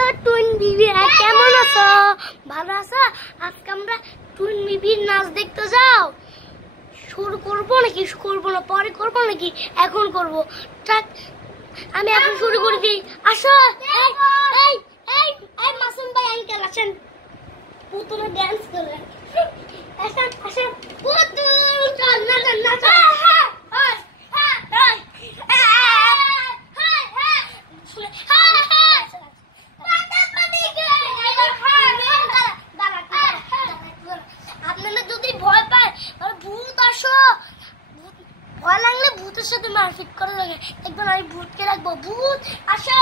Hello twin বিবি, কেমন আছো? ভালো আছো? আজকে আমরা টুইন বিবির নাচ দেখতে যাও। শুরু করবো নাকি করবো না, পরে করবো নাকি এখন করবো? আমি এখন শুরু করে দিই। আসো। এই এই এই মাসুম ভাই আঙ্কেল আসেন, পুতুল ডান্স করে। আসেন আসেন পুতুল, চল নাচেন নাচেন। আপনারা যদি ভয় পায় তাহলে ভূত আসো, ভয় লাগলে ভূতের সাথে মারপিট করে লাগে। দেখবেন আমি ভূতকে রাখবো। ভূত আসো।